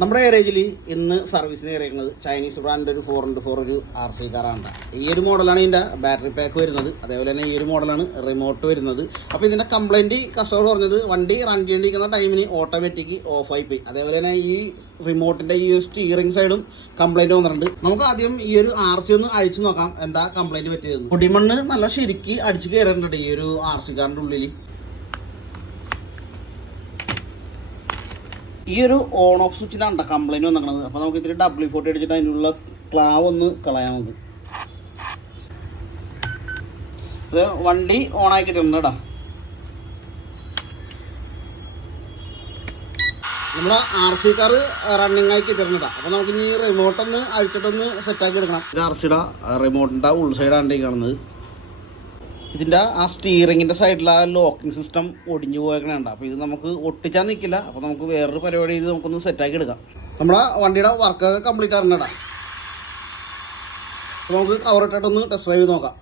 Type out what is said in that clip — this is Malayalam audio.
നമ്മുടെ ഗാരേജിൽ ഇന്ന് സർവീസിന് കയറിയിരിക്കുന്നത് ചൈനീസ് ബ്രാൻഡ് ഒരു 4x4 ഒരു RC കാറാണ്. ഈ ഒരു മോഡലാണ് ഇതിൻ്റെ ബാറ്ററി പാക്ക് വരുന്നത്. അതേപോലെ തന്നെ ഈ ഒരു മോഡലാണ് റിമോട്ട് വരുന്നത്. അപ്പോൾ ഇതിൻ്റെ കംപ്ലൈൻറ്റ് കസ്റ്റമർ പറഞ്ഞത് വണ്ടി റൺ ചെയ്യേണ്ടിയിരിക്കുന്ന ടൈമിന് ഓട്ടോമാറ്റിക് ഓഫായി പോയി. അതേപോലെ തന്നെ ഈ റിമോട്ടിൻ്റെ ഈ ഒരു സ്റ്റിയറിംഗ് സൈഡും കംപ്ലൈൻറ്റ് വന്നിട്ടുണ്ട്. നമുക്ക് ആദ്യം ഈ ഒരു RC ഒന്ന് അഴിച്ചു നോക്കാം എന്താ കംപ്ലൈൻറ്റ് പറ്റിയത്. പൊടിമണ്ണ് നല്ല ശരിക്ക് അടിച്ച് കയറിയിട്ടുണ്ട് ഈ ഒരു RC കാറിൻ്റെ ഉള്ളിൽ. ഈ ഒരു ഓൺ ഓഫ് സ്വിച്ചിലാണ് കംപ്ലൈൻറ്റ് വന്നിരിക്കുന്നത്. അപ്പോൾ നമുക്ക് ഇത്തിരി W40 അടിച്ചിട്ട് അതിനുള്ള ക്ലാവ് ഒന്ന് കളയാം. നമുക്ക് അത് വണ്ടി ഓൺ ആക്കിയിട്ടുണ്ട് കേട്ടോ. നമ്മൾ RC കാർ റണ്ണിങ് ആക്കി ഇട്ടിട്ടുണ്ട്. അപ്പോൾ നമുക്ക് ഇനി റിമോട്ടൊന്ന് അഴിച്ചിട്ടൊന്ന് സെറ്റാക്കി എടുക്കണം. ഒരു RCയുടെ റിമോട്ടിൻ്റെ ഉൾ സൈഡാണ് ഈ കാണുന്നത്. ഇതിൻ്റെ ആ സ്റ്റിയറിങ്ങിൻ്റെ സൈഡിൽ ആ ലോക്കിംഗ് സിസ്റ്റം ഒടിഞ്ഞു പോയേക്കണുണ്ട്. അപ്പോൾ ഇത് നമുക്ക് ഒട്ടിച്ചാൽ നിൽക്കില്ല. അപ്പോൾ നമുക്ക് വേറൊരു പരിപാടി ചെയ്ത് നമുക്കൊന്ന് സെറ്റാക്കി എടുക്കാം. നമ്മുടെ വണ്ടിയുടെ വർക്കൊക്കെ കംപ്ലീറ്റ് ആയിരുന്നേടാ. അപ്പോൾ നമുക്ക് കവർ ഇട്ടിട്ടൊന്ന് ടെസ്റ്റ് ഡ്രൈവ് ചെയ്ത് നോക്കാം.